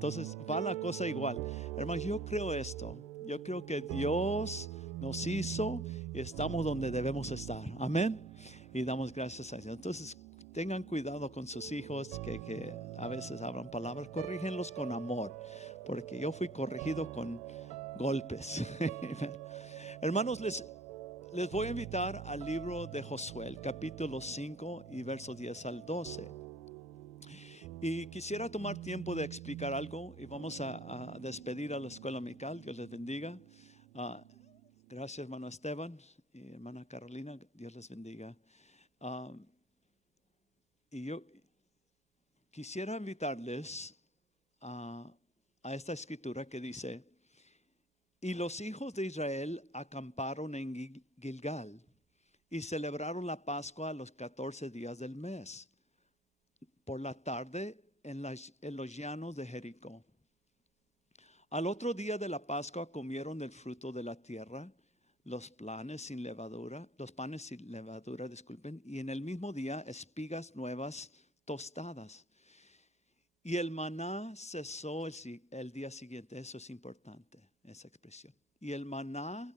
Entonces va la cosa igual. Hermanos, yo creo esto. Yo creo que Dios nos hizo y estamos donde debemos estar. Amén. Y damos gracias a Dios. Entonces tengan cuidado con sus hijos que a veces hablan palabras. Corrígenlos con amor, porque yo fui corregido con golpes. Hermanos, les voy a invitar al libro de Josué, el capítulo 5 y versos 10 al 12. Y quisiera tomar tiempo de explicar algo y vamos a despedir a la escuela Mical. Dios les bendiga. Gracias, hermano Esteban y hermana Carolina. Dios les bendiga. Y yo quisiera invitarles a esta escritura que dice: y los hijos de Israel acamparon en Gilgal y celebraron la Pascua a los 14 días del mes, por la tarde en los llanos de Jericó. Al otro día de la Pascua comieron del fruto de la tierra, los panes sin levadura, y en el mismo día espigas nuevas tostadas. Y el maná cesó el día siguiente. Eso es importante, esa expresión. Y el maná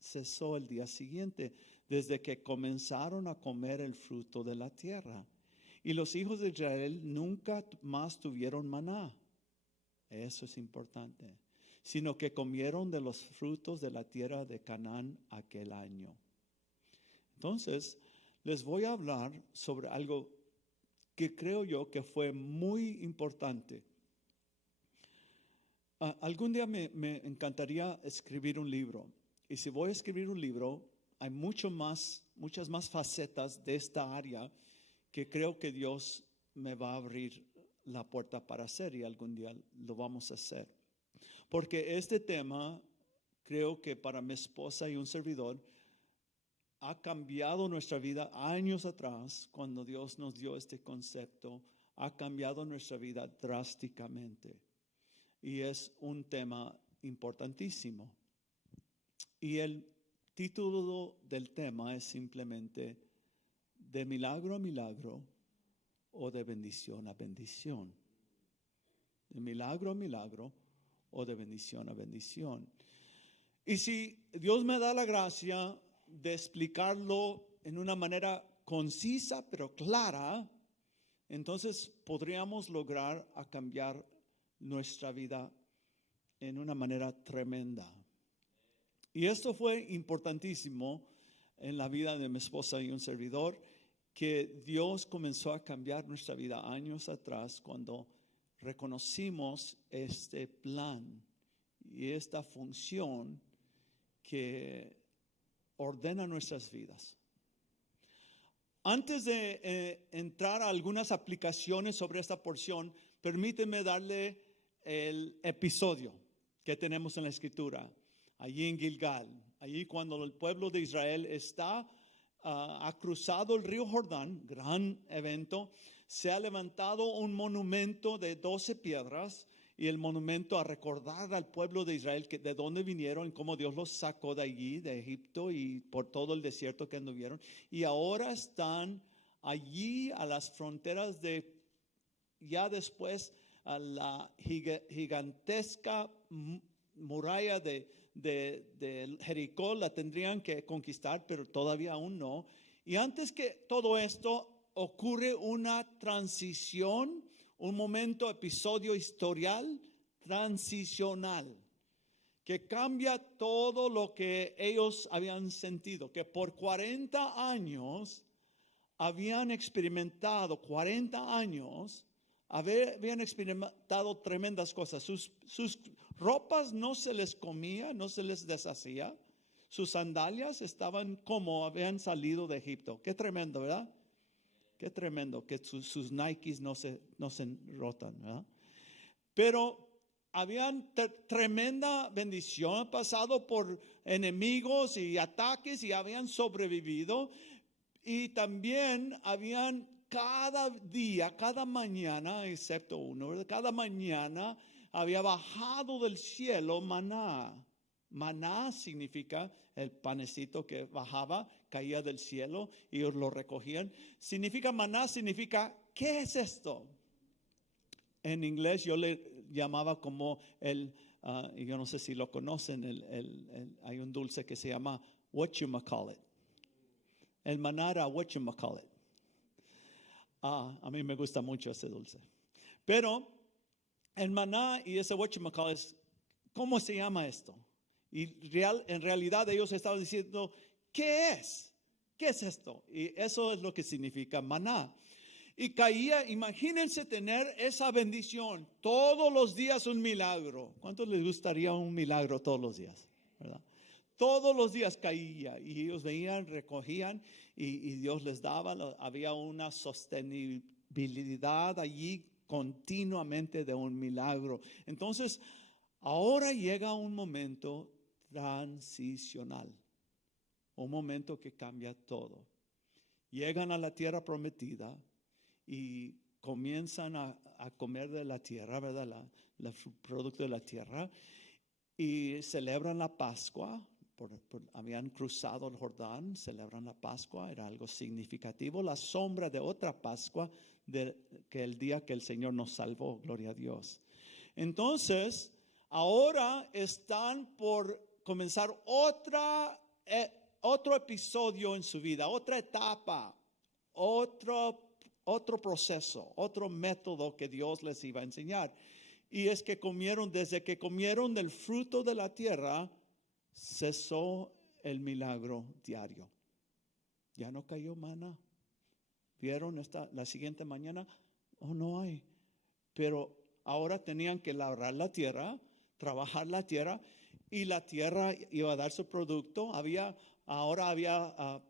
cesó el día siguiente, desde que comenzaron a comer el fruto de la tierra. Y los hijos de Israel nunca más tuvieron maná. Eso es importante. Sino que comieron de los frutos de la tierra de Canaán aquel año. Entonces, les voy a hablar sobre algo que creo yo que fue muy importante. Algún día me encantaría escribir un libro. Y si voy a escribir un libro, hay muchas más facetas de esta área que creo que Dios me va a abrir la puerta para hacer, y algún día lo vamos a hacer. Porque este tema, creo que para mi esposa y un servidor, ha cambiado nuestra vida años atrás. Cuando Dios nos dio este concepto, ha cambiado nuestra vida drásticamente. Y es un tema importantísimo. Y el título del tema es simplemente: de milagro a milagro o de bendición a bendición. De milagro a milagro o de bendición a bendición. Y si Dios me da la gracia de explicarlo en una manera concisa pero clara, entonces podríamos lograr a cambiar nuestra vida en una manera tremenda. Y esto fue importantísimo en la vida de mi esposa y un servidor, que Dios comenzó a cambiar nuestra vida años atrás cuando reconocimos este plan y esta función que ordena nuestras vidas. Antes de entrar a algunas aplicaciones sobre esta porción, permíteme darle el episodio que tenemos en la Escritura, allí en Gilgal, allí cuando el pueblo de Israel ha cruzado el río Jordán, gran evento. Se ha levantado un monumento de 12 piedras, y el monumento a recordar al pueblo de Israel que de dónde vinieron, cómo Dios los sacó de allí, de Egipto, y por todo el desierto que anduvieron. Y ahora están allí a las fronteras ya después, a la gigantesca muralla de Jericó. La tendrían que conquistar, pero todavía aún no. Y antes que todo esto, ocurre una transición, un momento, episodio historial transicional, que cambia todo lo que ellos habían sentido, que por 40 años habían experimentado, habían experimentado tremendas cosas. Sus ropas no se les comía, no se les deshacía. Sus sandalias estaban como habían salido de Egipto. Qué tremendo, ¿verdad? Qué tremendo que sus Nikes no se rotan, ¿verdad? Pero habían tremenda bendición, pasado por enemigos y ataques y habían sobrevivido. Y también habían cada día, cada mañana, excepto uno, ¿verdad? Cada mañana había bajado del cielo maná. Maná significa el panecito que bajaba, caía del cielo y ellos lo recogían. Maná significa, ¿qué es esto? En inglés yo le llamaba como yo no sé si lo conocen, hay un dulce que se llama whatchamacallit. El maná era whatchamacallit. A mí me gusta mucho ese dulce. Pero el maná y ese whatchamacallit, ¿cómo se llama esto? Y en realidad ellos estaban diciendo, ¿qué es? ¿Qué es esto? Y eso es lo que significa maná. Y caía, imagínense tener esa bendición todos los días, un milagro. ¿Cuántos les gustaría un milagro todos los días? ¿Verdad? Todos los días caía y ellos veían, recogían y Dios les daba. Había una sostenibilidad allí continuamente de un milagro. Entonces, ahora llega un momento transicional, un momento que cambia todo. Llegan a la tierra prometida y comienzan a comer de la tierra, ¿verdad? El producto de la tierra, y celebran la Pascua. Habían cruzado el Jordán, celebran la Pascua, era algo significativo, la sombra de otra Pascua, que el día que el Señor nos salvó, gloria a Dios. Entonces, ahora están por comenzar otro episodio en su vida, otra etapa, otro proceso, otro método que Dios les iba a enseñar. Y es que desde que comieron del fruto de la tierra, cesó el milagro diario. Ya no cayó maná. ¿Vieron la siguiente mañana? Oh, no hay. Pero ahora tenían que labrar la tierra, trabajar la tierra, y la tierra iba a dar su producto. Ahora había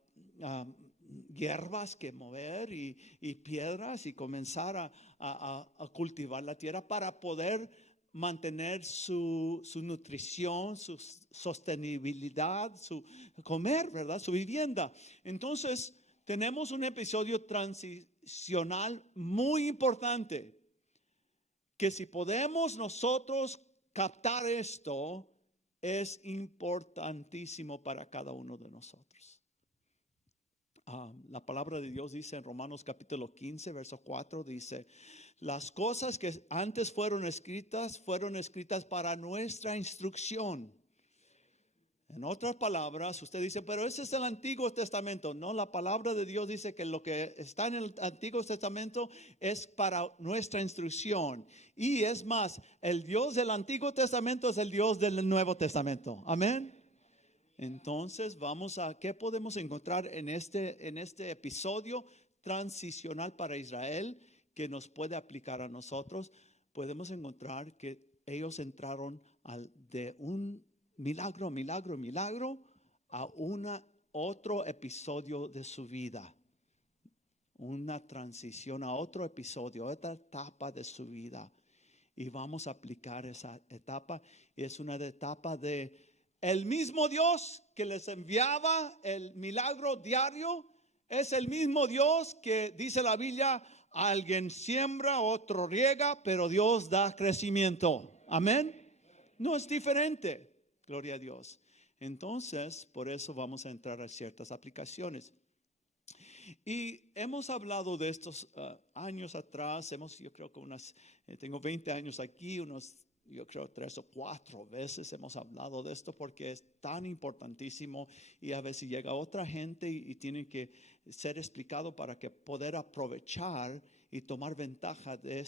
hierbas que mover y piedras y comenzar a cultivar la tierra para poder mantener su nutrición, su sostenibilidad, su comer, ¿verdad? Su vivienda. Entonces, tenemos un episodio transicional muy importante, que si podemos nosotros captar esto, es importantísimo para cada uno de nosotros. La palabra de Dios dice en Romanos capítulo 15, verso 4, dice: las cosas que antes fueron escritas para nuestra instrucción. En otras palabras, usted dice, pero ese es el Antiguo Testamento. No, la palabra de Dios dice que lo que está en el Antiguo Testamento es para nuestra instrucción. Y es más, el Dios del Antiguo Testamento es el Dios del Nuevo Testamento. Amén. Entonces, ¿qué podemos encontrar en este episodio transicional para Israel que nos puede aplicar a nosotros? Podemos encontrar que ellos entraron de un milagro a otro episodio de su vida. Una transición a otro episodio, otra etapa de su vida. Y vamos a aplicar esa etapa. Es una etapa de el mismo Dios que les enviaba el milagro diario. Es el mismo Dios que dice la Biblia: alguien siembra, otro riega, pero Dios da crecimiento. Amén. No es diferente. Gloria a Dios. Entonces, por eso vamos a entrar a ciertas aplicaciones. Y hemos hablado de estos años atrás. Yo creo que tengo 20 años aquí, yo creo 3 o 4 veces hemos hablado de esto porque es tan importantísimo, y a veces llega otra gente y tiene que ser explicado para que poder aprovechar y tomar ventaja de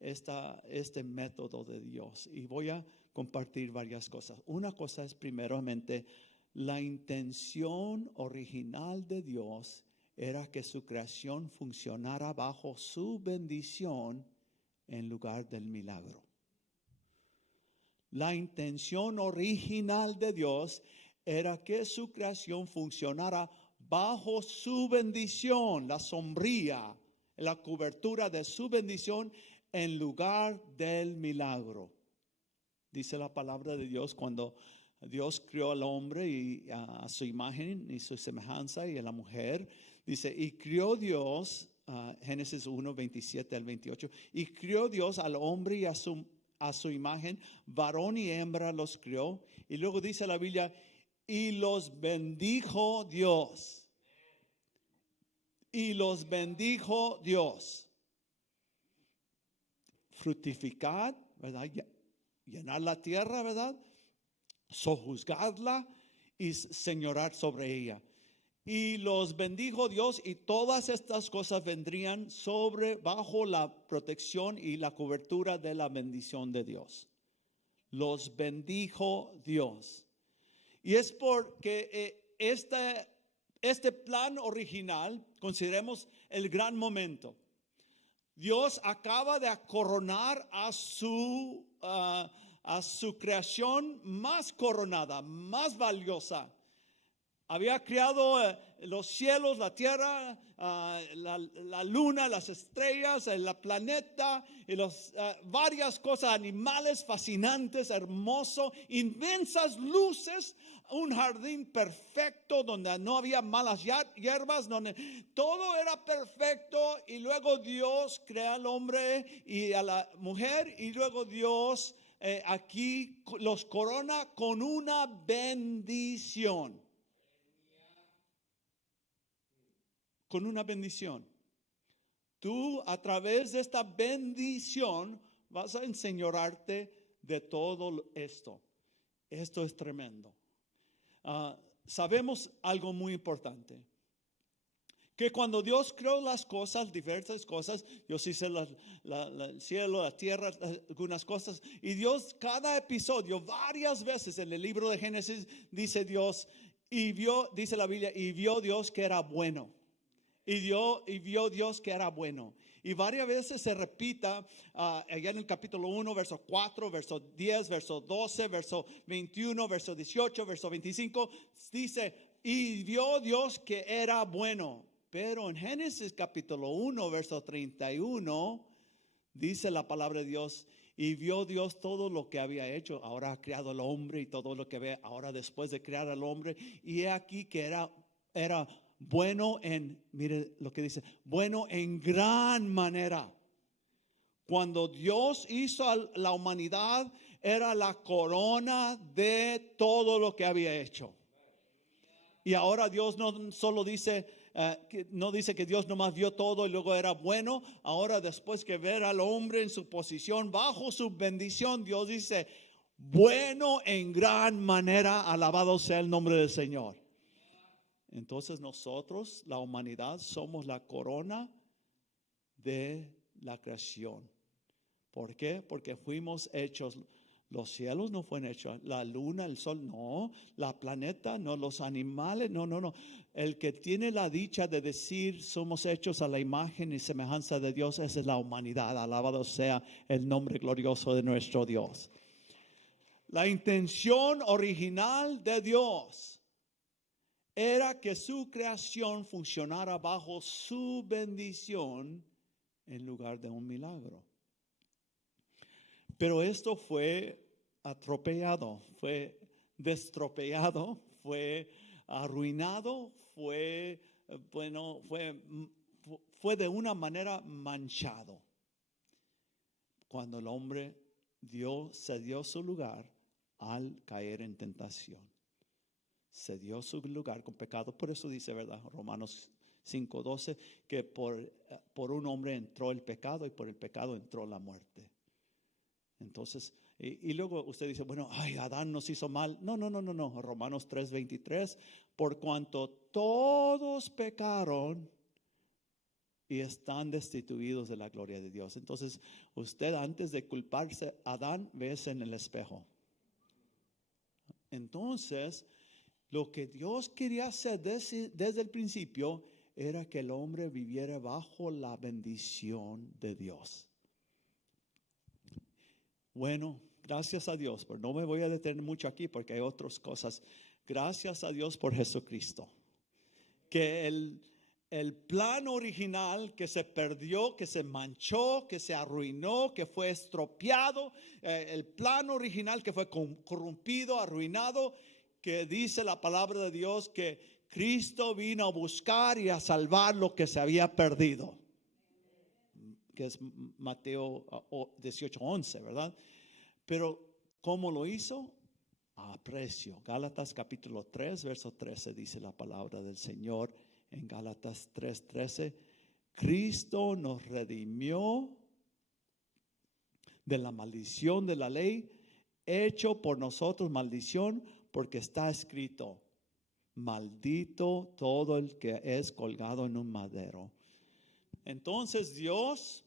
este método de Dios. Y voy a compartir varias cosas. Una cosa es, primeramente, la intención original de Dios era que su creación funcionara bajo su bendición en lugar del milagro. La intención original de Dios era que su creación funcionara bajo su bendición, la sombría, la cobertura de su bendición en lugar del milagro. Dice la palabra de Dios, cuando Dios creó al hombre y a su imagen y su semejanza, y a la mujer, dice, y crió Dios, Génesis 1, 27 al 28, y crió Dios al hombre y a su imagen, varón y hembra los crió. Y luego dice la Biblia, y los bendijo Dios. Y los bendijo Dios. Fructificad ¿verdad? Llenar la tierra, ¿verdad? Sojuzgarla y señorar sobre ella. Y los bendijo Dios, y todas estas cosas vendrían bajo la protección y la cobertura de la bendición de Dios. Los bendijo Dios. Y es porque este plan original, consideremos el gran momento. Dios acaba de coronar a su creación más coronada, más valiosa. Había creado los cielos, la tierra, la luna, las estrellas, el planeta y varias cosas, animales fascinantes, hermosos, inmensas luces, un jardín perfecto donde no había malas hierbas, donde todo era perfecto. Y luego Dios crea al hombre y a la mujer, y luego Dios aquí los corona con una bendición. Con una bendición. Tú, a través de esta bendición, vas a enseñorarte de todo esto. Esto es tremendo. Sabemos algo muy importante. Que cuando Dios creó las cosas, diversas cosas, Dios hizo el cielo, la tierra, algunas cosas. Y Dios, cada episodio, varias veces en el libro de Génesis, dice Dios, dice la Biblia, y vio Dios que era bueno. Y vio Dios que era bueno. Y varias veces se repita allá en el capítulo 1, verso 4, verso 10, verso 12, verso 21, verso 18, verso 25. Dice, y vio Dios que era bueno. Pero en Génesis capítulo 1, verso 31, dice la palabra de Dios, y vio Dios todo lo que había hecho. Ahora ha creado al hombre y todo lo que ve. Ahora después de crear al hombre, y he aquí que era bueno mire lo que dice, bueno en gran manera. Cuando Dios hizo a la humanidad, era la corona de todo lo que había hecho. Y ahora Dios no solo dice, no dice que Dios nomás vio todo y luego era bueno. Ahora, después que ver al hombre en su posición, bajo su bendición, Dios dice, bueno en gran manera, alabado sea el nombre del Señor. Entonces nosotros, la humanidad, somos la corona de la creación. ¿Por qué? Porque fuimos hechos. Los cielos no fueron hechos, la luna, el sol, no, la planeta, no, los animales, no. El que tiene la dicha de decir somos hechos a la imagen y semejanza de Dios, esa es la humanidad. Alabado sea el nombre glorioso de nuestro Dios. La intención original de Dios era que su creación funcionara bajo su bendición en lugar de un milagro. Pero esto fue atropellado, fue destropellado, fue arruinado, fue de una manera manchado. Cuando el hombre cedió su lugar al caer en tentación. Se dio su lugar con pecado. Por eso dice, ¿verdad? Romanos 5:12, que por un hombre entró el pecado y por el pecado entró la muerte. Entonces, y luego usted dice, bueno, Adán nos hizo mal. No. Romanos 3:23, por cuanto todos pecaron y están destituidos de la gloria de Dios. Entonces, usted antes de culparse, Adán, vese en el espejo. Entonces, lo que Dios quería hacer desde el principio era que el hombre viviera bajo la bendición de Dios. Bueno, gracias a Dios, pero no me voy a detener mucho aquí porque hay otras cosas. Gracias a Dios por Jesucristo. Que el plan original que se perdió, que se manchó, que se arruinó, que fue estropeado, el plan original que fue corrompido, arruinado, que dice la palabra de Dios que Cristo vino a buscar y a salvar lo que se había perdido, que es Mateo 18:11, ¿verdad? Pero ¿cómo lo hizo? A precio. Gálatas capítulo 3, verso 13 dice la palabra del Señor en Gálatas 3:13. Cristo nos redimió de la maldición de la ley, hecho por nosotros maldición, porque está escrito: maldito todo el que es colgado en un madero. Entonces Dios,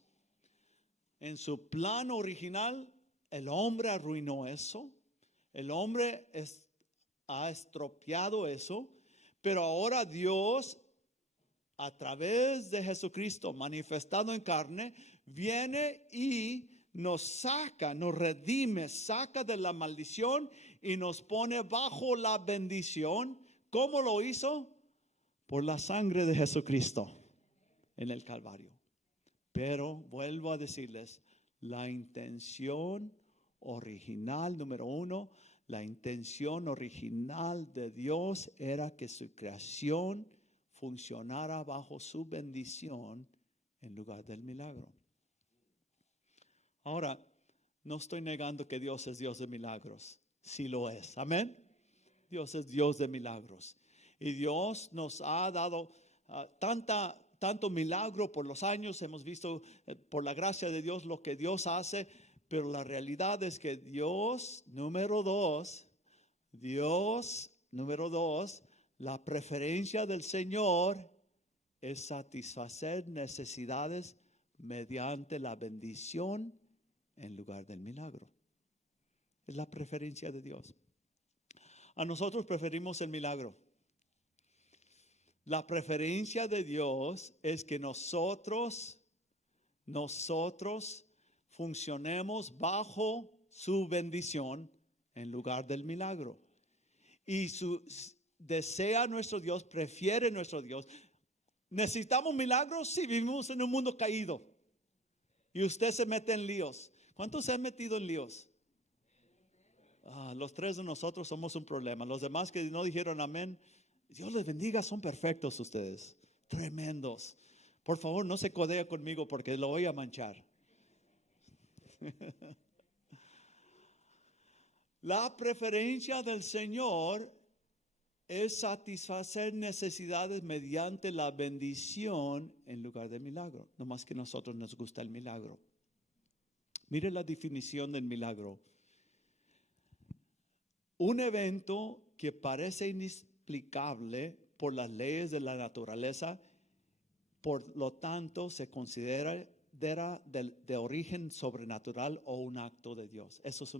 en su plan original, el hombre arruinó eso. El hombre ha estropeado eso. Pero ahora Dios, a través de Jesucristo manifestado en carne, viene y nos saca, nos redime, saca de la maldición y nos pone bajo la bendición. ¿Cómo lo hizo? Por la sangre de Jesucristo en el Calvario. Pero vuelvo a decirles, la intención original, número uno, la intención original de Dios era que su creación funcionara bajo su bendición en lugar del milagro. Ahora, no estoy negando que Dios es Dios de milagros. Sí lo es. Amén. Dios es Dios de milagros. Y Dios nos ha dado tanto milagro por los años. Hemos visto por la gracia de Dios lo que Dios hace. Pero la realidad es que Dios, número dos, la preferencia del Señor es satisfacer necesidades mediante la bendición en lugar del milagro. Es la preferencia de Dios. A nosotros preferimos el milagro. La preferencia de Dios es que nosotros funcionemos bajo su bendición en lugar del milagro. Y desea nuestro Dios, prefiere nuestro Dios. ¿Necesitamos milagros? Sí, vivimos en un mundo caído. Y usted se mete en líos. ¿Cuántos se han metido en líos? Los tres de nosotros somos un problema. Los demás que no dijeron amén, Dios les bendiga, son perfectos ustedes. Tremendos. Por favor, no se codea conmigo porque lo voy a manchar. La preferencia del Señor es satisfacer necesidades mediante la bendición en lugar del milagro. No más que a nosotros nos gusta el milagro. Mire la definición del milagro. Un evento que parece inexplicable por las leyes de la naturaleza, por lo tanto se considera de origen sobrenatural o un acto de Dios. Eso es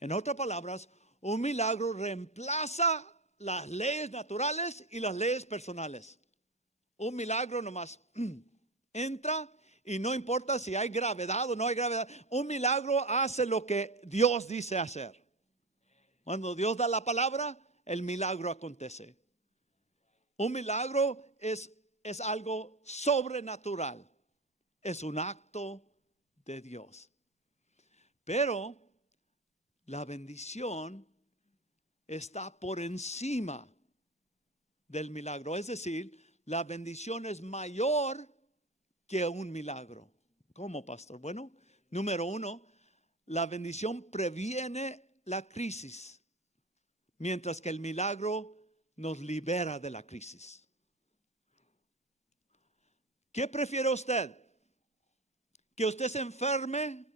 en otras palabras, un milagro reemplaza las leyes naturales y las leyes personales. Un milagro nomás entra y no importa si hay gravedad o no hay gravedad. Un milagro hace lo que Dios dice hacer. Cuando Dios da la palabra, el milagro acontece. Un milagro es algo sobrenatural. Es un acto de Dios. Pero la bendición está por encima del milagro. Es decir, la bendición es mayor que un milagro. ¿Cómo, pastor? Bueno, número uno, la bendición previene la crisis, mientras que el milagro nos libera de la crisis. ¿Qué prefiere usted? ¿Que usted se enferme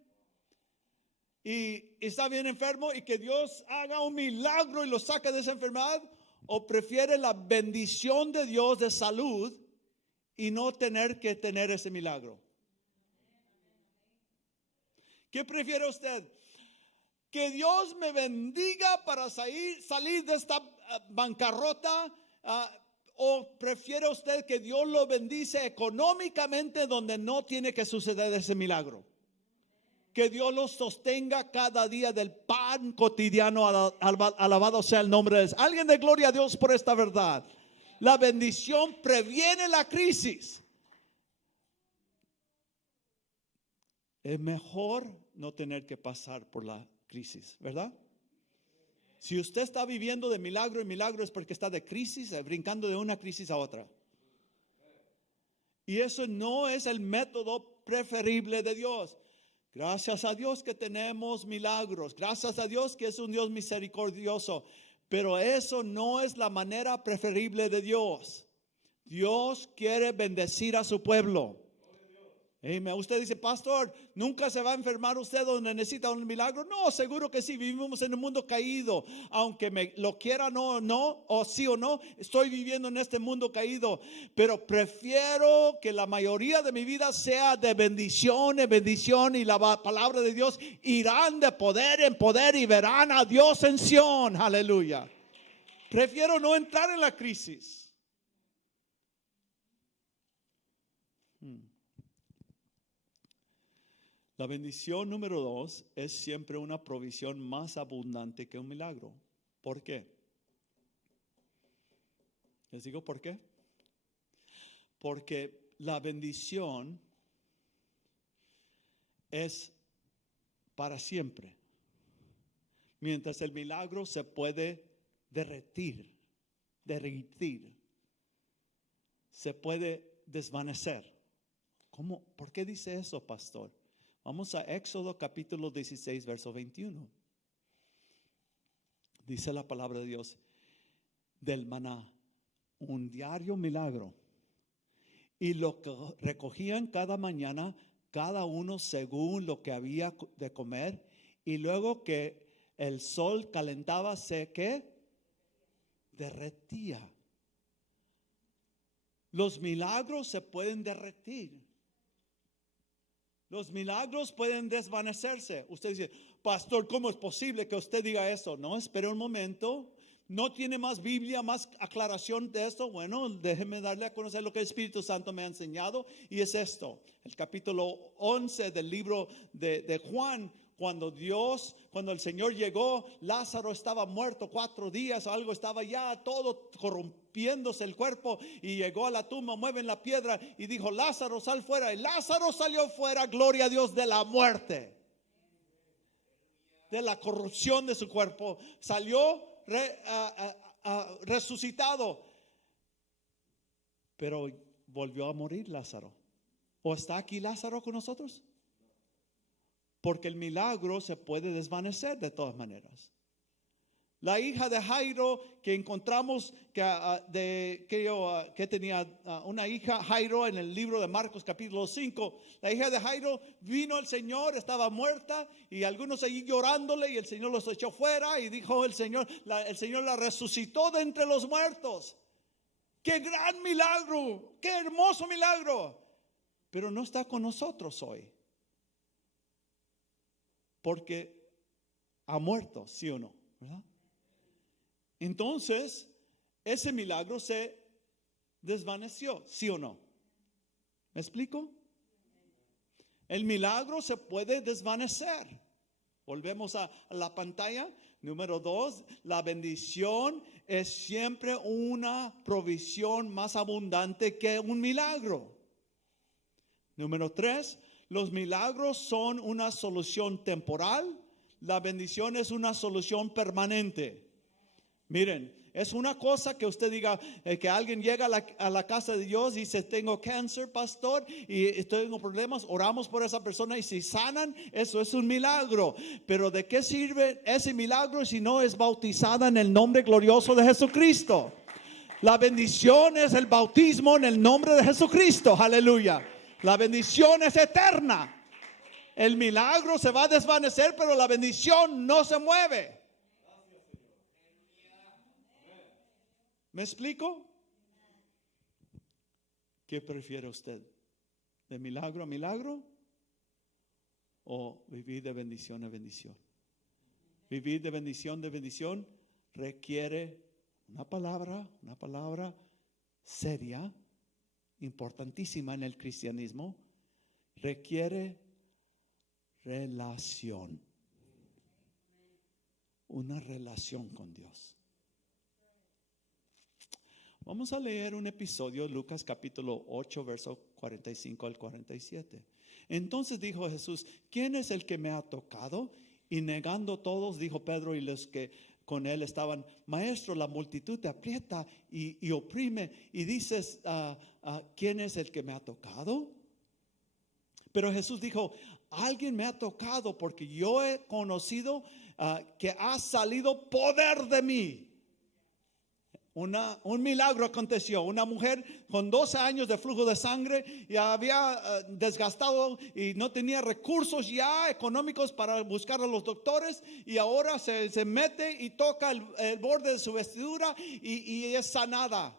y está bien enfermo y que Dios haga un milagro y lo saque de esa enfermedad? ¿O prefiere la bendición de Dios de salud y no tener que tener ese milagro? ¿Qué prefiere usted? ¿Que Dios me bendiga para salir de esta bancarrota? ¿O prefiere usted que Dios lo bendice económicamente donde no tiene que suceder ese milagro? Que Dios los sostenga cada día del pan cotidiano. Alabado sea el nombre de Dios. Alguien de gloria a Dios por esta verdad. La bendición previene la crisis. Es mejor no tener que pasar por la crisis, ¿verdad? Si usted está viviendo de milagro en milagro es porque está de crisis, brincando de una crisis a otra. Y eso no es el método preferible de Dios. Gracias a Dios que tenemos milagros. Gracias a Dios que es un Dios misericordioso. Pero eso no es la manera preferible de Dios. Dios quiere bendecir a su pueblo. Amen. Usted dice, pastor, ¿nunca se va a enfermar usted donde necesita un milagro? No, seguro que sí, vivimos en un mundo caído. Aunque me lo quiera no, o sí o no, estoy viviendo en este mundo caído. Pero prefiero que la mayoría de mi vida sea de bendición en bendición, y la palabra de Dios irán de poder en poder y verán a Dios en Sión. Aleluya. Prefiero no entrar en la crisis. La bendición número 2 es siempre una provisión más abundante que un milagro. ¿Por qué? Les digo por qué. Porque la bendición es para siempre, mientras el milagro se puede derretir, se puede desvanecer. ¿Cómo? ¿Por qué dice eso, pastor? Vamos a Éxodo capítulo 16, verso 21. Dice la palabra de Dios: del maná, un diario milagro, y lo que recogían cada mañana, cada uno según lo que había de comer, y luego que el sol calentaba, ¿qué? Derretía. Los milagros se pueden derretir. Los milagros pueden desvanecerse. Usted dice, pastor, ¿cómo es posible que usted diga eso? No, espere un momento. ¿No tiene más Biblia, más aclaración de esto? Bueno, déjeme darle a conocer lo que el Espíritu Santo me ha enseñado, y es esto. El capítulo 11 del libro de Juan. Cuando el Señor llegó, Lázaro estaba muerto 4 días, algo estaba ya todo corrompiéndose el cuerpo, y llegó a la tumba, mueven la piedra y dijo, Lázaro, sal fuera. Y Lázaro salió fuera, gloria a Dios, de la muerte, de la corrupción de su cuerpo. Salió resucitado, pero volvió a morir Lázaro. ¿O está aquí Lázaro con nosotros? Porque el milagro se puede desvanecer de todas maneras. La hija de Jairo que encontramos que tenía una hija, Jairo, en el libro de Marcos capítulo 5. La hija de Jairo vino al Señor, estaba muerta, y algunos allí llorándole, y el Señor los echó fuera, y dijo el Señor la resucitó de entre los muertos. ¡Qué gran milagro! ¡Qué hermoso milagro! Pero no está con nosotros hoy, porque ha muerto, ¿sí o no? ¿Verdad? Entonces, ese milagro se desvaneció, ¿sí o no? ¿Me explico? El milagro se puede desvanecer. Volvemos a la pantalla. Número 2, la bendición es siempre una provisión más abundante que un milagro. Número 3, los milagros son una solución temporal, la bendición es una solución permanente. Miren, es una cosa que usted diga, que alguien llega a la casa de Dios y dice, tengo cáncer, pastor, y tengo problemas, oramos por esa persona, y si sanan, eso es un milagro. Pero ¿de qué sirve ese milagro si no es bautizada en el nombre glorioso de Jesucristo? La bendición es el bautismo en el nombre de Jesucristo, aleluya. La bendición es eterna. El milagro se va a desvanecer, pero la bendición no se mueve. ¿Me explico? ¿Qué prefiere usted? ¿De milagro a milagro? ¿O vivir de bendición a bendición? Vivir de bendición requiere una palabra seria, importantísima en el cristianismo. Requiere relación. Una relación con Dios. Vamos a leer un episodio, Lucas capítulo 8, verso 45 al 47. Entonces dijo Jesús, ¿quién es el que me ha tocado? Y negando todos, dijo Pedro y los que con él estaban, maestro, la multitud te aprieta y oprime, y dices, ¿quién es el que me ha tocado? Pero Jesús dijo, alguien me ha tocado, porque yo he conocido que ha salido poder de mí. Un milagro aconteció. Una mujer con 12 años de flujo de sangre y había desgastado y no tenía recursos ya económicos para buscar a los doctores, y ahora se mete y toca el borde de su vestidura y es sanada.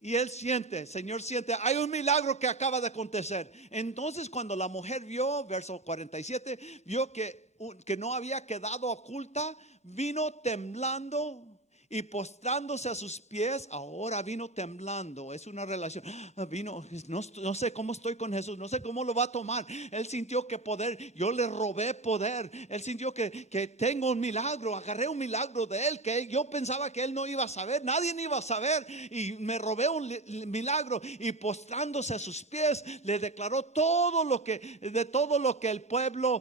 Y él siente, Señor siente, hay un milagro que acaba de acontecer. Entonces cuando la mujer vio, verso 47, vio que no había quedado oculta, vino temblando y postrándose a sus pies. Ahora vino temblando. Es una relación. Vino, no sé cómo estoy con Jesús, no sé cómo lo va a tomar. Él sintió que poder, yo le robé poder. Él sintió que tengo un milagro, agarré un milagro de él, que yo pensaba que él no iba a saber, nadie iba a saber, y me robé un milagro. Y postrándose a sus pies, le declaró todo lo que el pueblo,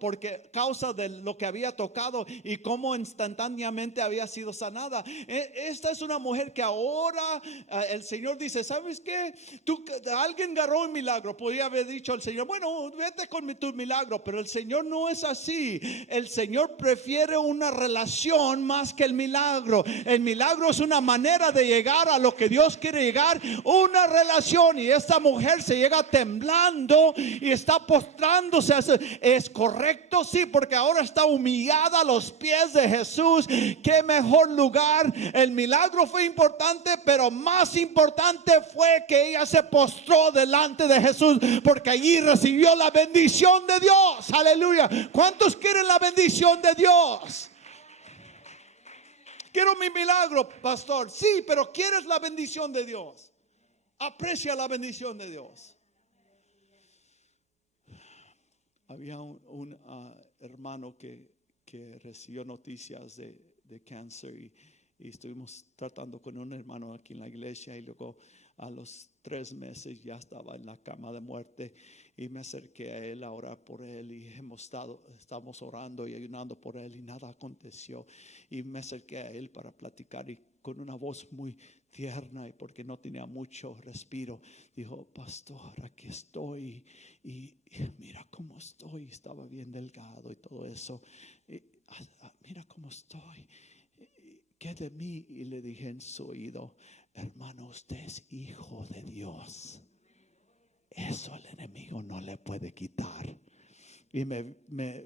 porque causa de lo que había tocado y cómo instantáneamente había sido sanada. Esta es una mujer que ahora el Señor dice, ¿sabes qué? Alguien agarró un milagro. Podría haber dicho al Señor, bueno, vete con tu milagro, pero el Señor no es así. El Señor prefiere una relación más que el milagro. El milagro es una manera de llegar a lo que Dios quiere llegar, una relación. Y esta mujer se llega temblando y está postrándose. Es correcto, sí, porque ahora está humillada a los pies de Jesús. Qué mejor lugar. El milagro fue importante, pero más importante fue que ella se postró delante de Jesús, porque allí recibió la bendición de Dios. Aleluya. ¿Cuántos quieren la bendición de Dios? Quiero mi milagro, pastor. Sí, pero ¿quieres la bendición de Dios? Aprecia la bendición de Dios. Había un hermano que recibió noticias de cáncer, y estuvimos tratando con un hermano aquí en la iglesia, y luego a los 3 meses ya estaba en la cama de muerte, y me acerqué a él a orar por él, y estamos orando y ayunando por él, y nada aconteció. Y me acerqué a él para platicar, y con una voz muy tierna, y porque no tenía mucho respiro, dijo, pastor, aquí estoy, y mira cómo estoy. Estaba bien delgado y todo eso. Mira cómo estoy, ¿qué de mí? Y le dije en su oído, hermano, usted es hijo de Dios. Eso el enemigo no le puede quitar. Y me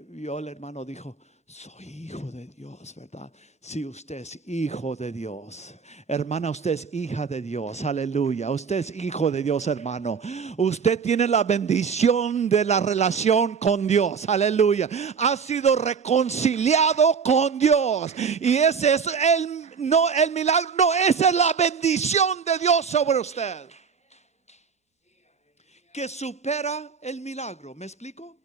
vio el hermano, dijo, soy hijo de Dios, ¿verdad? Sí, usted es hijo de Dios. Hermana, usted es hija de Dios. Aleluya. Usted es hijo de Dios, hermano. Usted tiene la bendición de la relación con Dios. Aleluya. Ha sido reconciliado con Dios. Y ese es el milagro. No, esa es la bendición de Dios sobre usted, que supera el milagro. ¿Me explico?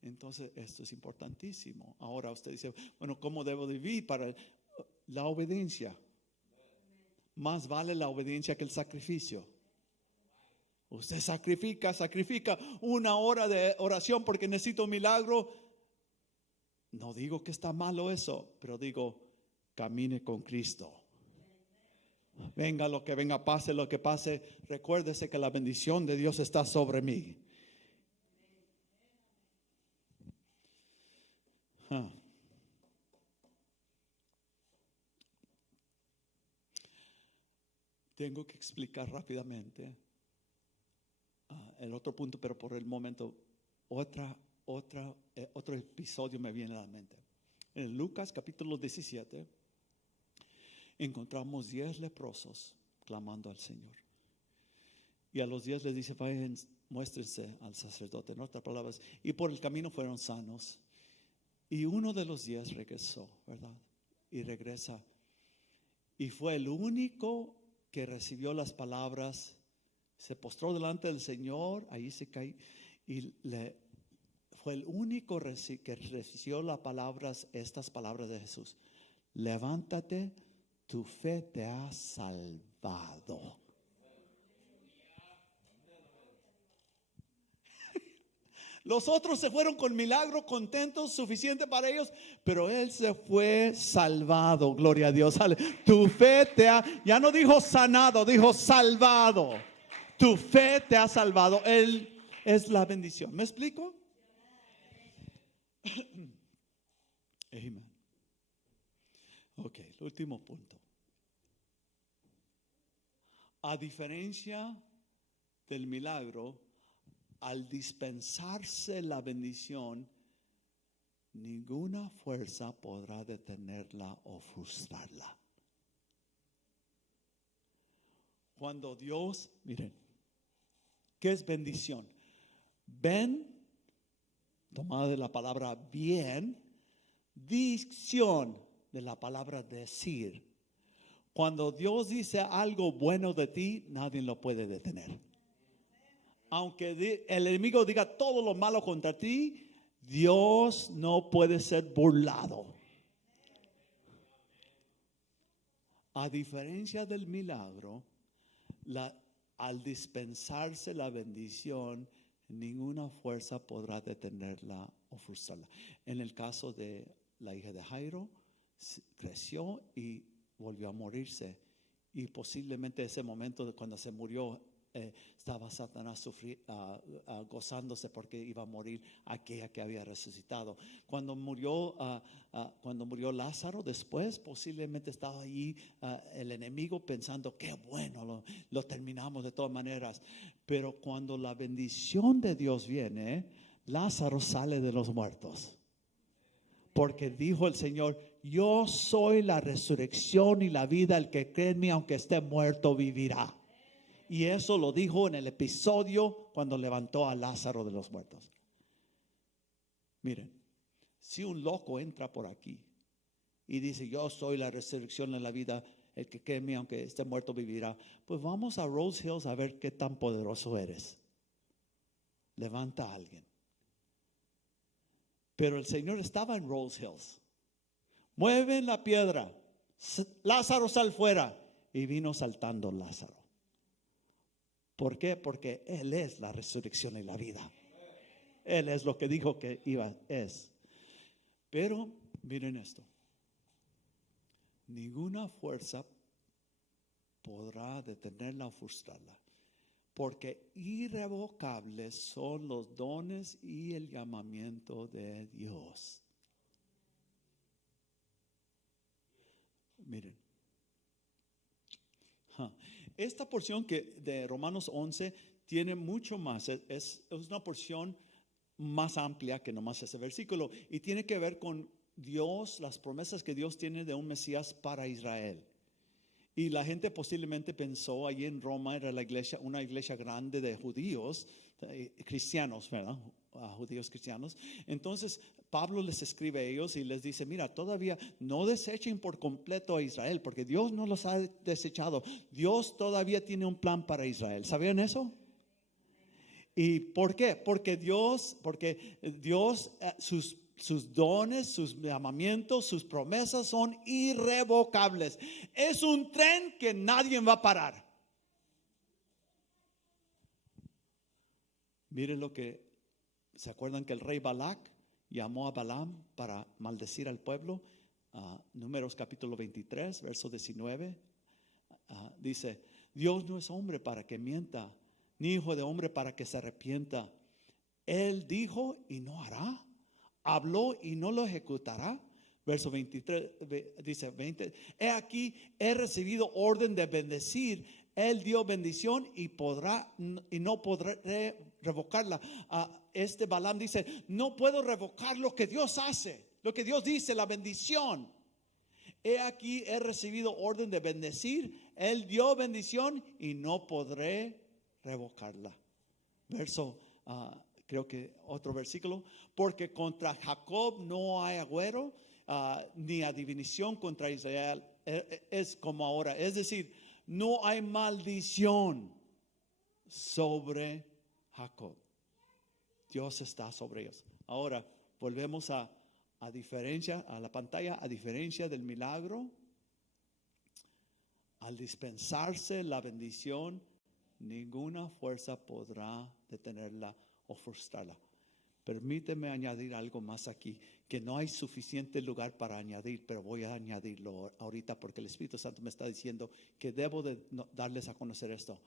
Entonces esto es importantísimo. Ahora usted dice, bueno, ¿cómo debo vivir? Para la obediencia. Más vale la obediencia que el sacrificio. Usted sacrifica 1 hora de oración porque necesito un milagro. No digo que está malo eso, pero digo, camine con Cristo. Venga lo que venga, pase lo que pase, recuérdese que la bendición de Dios está sobre mí. Tengo que explicar rápidamente el otro punto, pero por el momento otro episodio me viene a la mente. En Lucas capítulo 17 encontramos 10 leprosos clamando al Señor, y a los 10 les dice, vayan, muéstrense al sacerdote. En otras palabras, y por el camino fueron sanos. Y uno de los 10 regresó, ¿verdad? Y regresa, y fue el único que recibió las palabras. Se postró delante del Señor, ahí se cae, y fue el único que recibió estas palabras de Jesús: levántate, tu fe te ha salvado. Los otros se fueron con milagro, contentos, suficiente para ellos, pero él se fue salvado. Gloria a Dios. Tu fe ya no dijo sanado, dijo salvado. Tu fe te ha salvado. Él es la bendición. ¿Me explico? Amén. Ok. el último punto. A diferencia del milagro, al dispensarse la bendición, ninguna fuerza podrá detenerla o frustrarla. Cuando Dios, miren, ¿qué es bendición? Ben, tomada de la palabra bien, dicción de la palabra decir. Cuando Dios dice algo bueno de ti, nadie lo puede detener. Aunque el enemigo diga todo lo malo contra ti, Dios no puede ser burlado. A diferencia del milagro, al dispensarse la bendición, ninguna fuerza podrá detenerla o frustrarla. En el caso de la hija de Jairo, creció y volvió a morirse. Y posiblemente ese momento de cuando se murió, estaba Satanás gozándose porque iba a morir aquella que había resucitado. Cuando murió Lázaro después, posiblemente estaba allí el enemigo pensando, qué bueno, lo terminamos de todas maneras. Pero cuando la bendición de Dios viene, Lázaro sale de los muertos. Porque dijo el Señor, yo soy la resurrección y la vida, el que cree en mí aunque esté muerto vivirá. Y eso lo dijo en el episodio cuando levantó a Lázaro de los muertos. Miren, si un loco entra por aquí y dice, yo soy la resurrección y la vida, el que cree en mí aunque esté muerto vivirá, pues vamos a Rose Hills a ver qué tan poderoso eres. Levanta a alguien. Pero el Señor estaba en Rose Hills. Mueven la piedra. Lázaro sal fuera. Y vino saltando Lázaro. ¿Por qué? Porque Él es la resurrección y la vida. Él es lo que dijo que es. Pero miren esto. Ninguna fuerza podrá detenerla o frustrarla. Porque irrevocables son los dones y el llamamiento de Dios. Miren. Esta porción de Romanos 11 tiene mucho más. Es una porción más amplia que nomás ese versículo. Y tiene que ver con Dios, las promesas que Dios tiene de un Mesías para Israel. Y la gente posiblemente pensó, allí en Roma era una iglesia grande de judíos, cristianos, ¿verdad? Judíos cristianos. Entonces Pablo les escribe a ellos y les dice, mira, todavía no desechen por completo a Israel, porque Dios no los ha desechado. Dios todavía tiene un plan para Israel. ¿Sabían eso? ¿Y por qué? Porque Dios, sus dones, sus llamamientos, sus promesas son irrevocables. Es un tren que nadie va a parar. Miren lo que, ¿se acuerdan que el rey Balac llamó a Balaam para maldecir al pueblo? Números capítulo 23, verso 19. Dice, Dios no es hombre para que mienta, ni hijo de hombre para que se arrepienta. Él dijo y no hará. Habló y no lo ejecutará. Verso 23 dice 20. He aquí, he recibido orden de bendecir. Él dio bendición y no podré revocarla. Este Balaam dice, no puedo revocar lo que Dios hace, lo que Dios dice, la bendición. He aquí, he recibido orden de bendecir. Él dio bendición y no podré revocarla. Verso creo que otro versículo, porque contra Jacob no hay agüero, ni adivinación contra Israel, es como ahora. Es decir, no hay maldición sobre Jacob. Dios está sobre ellos. Ahora, volvemos a la pantalla, a diferencia del milagro, al dispensarse la bendición, ninguna fuerza podrá detenerla o frustrarla. Permíteme añadir algo más aquí, que no hay suficiente lugar para añadir, pero voy a añadirlo ahorita porque el Espíritu Santo me está diciendo que debo de darles a conocer esto.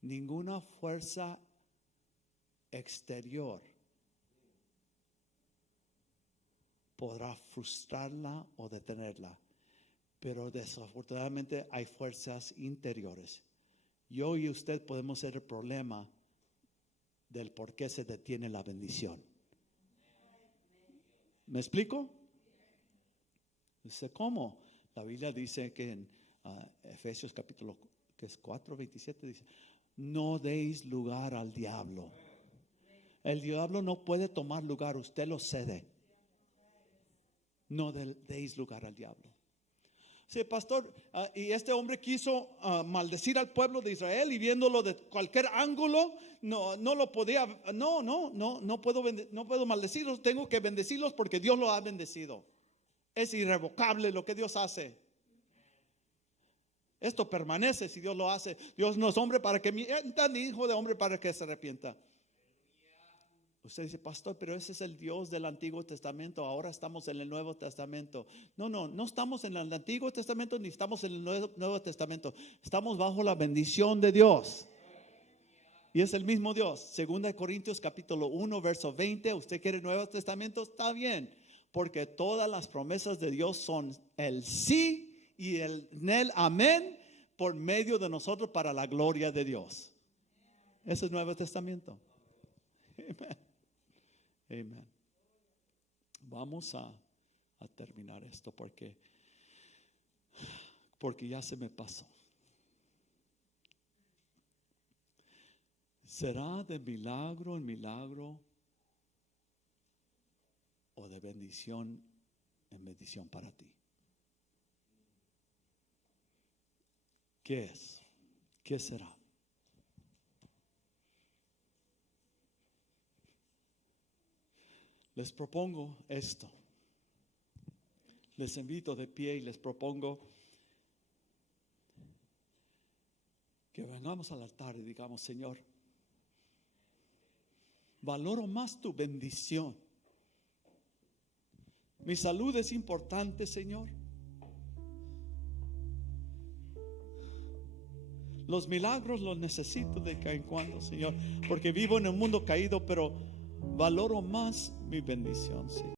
Ninguna fuerza exterior podrá frustrarla o detenerla, Pero desafortunadamente hay fuerzas interiores. Yo y usted podemos ser el problema del por qué se detiene la bendición. ¿Me explico? Dice, ¿cómo? La Biblia dice que en Efesios capítulo que es 4:27 dice, no deis lugar al diablo. El diablo no puede tomar lugar, usted lo cede. No deis lugar al diablo. Sí, pastor, y este hombre quiso maldecir al pueblo de Israel y viéndolo de cualquier ángulo, no lo podía, no puedo maldecirlos, tengo que bendecirlos porque Dios los ha bendecido. Es irrevocable lo que Dios hace. Esto permanece si Dios lo hace. Dios no es hombre para que mienta, ni hijo de hombre para que se arrepienta. Usted dice, pastor, pero ese es el Dios del Antiguo Testamento. Ahora estamos en el Nuevo Testamento. No estamos en el Antiguo Testamento ni estamos en el Nuevo Testamento. Estamos bajo la bendición de Dios. Y es el mismo Dios. 2 Corintios capítulo 1 verso 20. Usted quiere el Nuevo Testamento, está bien. Porque todas las promesas de Dios son el sí y el amén por medio de nosotros para la gloria de Dios. Ese es el Nuevo Testamento. Amén. Amén. Vamos a terminar esto porque ya se me pasó. ¿Será de milagro en milagro o de bendición en bendición para ti? ¿Qué es? ¿Qué será? Les propongo esto. Les invito de pie y les propongo que vengamos al altar y digamos, Señor, valoro más tu bendición. Mi salud es importante, Señor. Los milagros los necesito de vez en cuando, Señor, porque vivo en un mundo caído, pero valoro más mi bendición, Señor.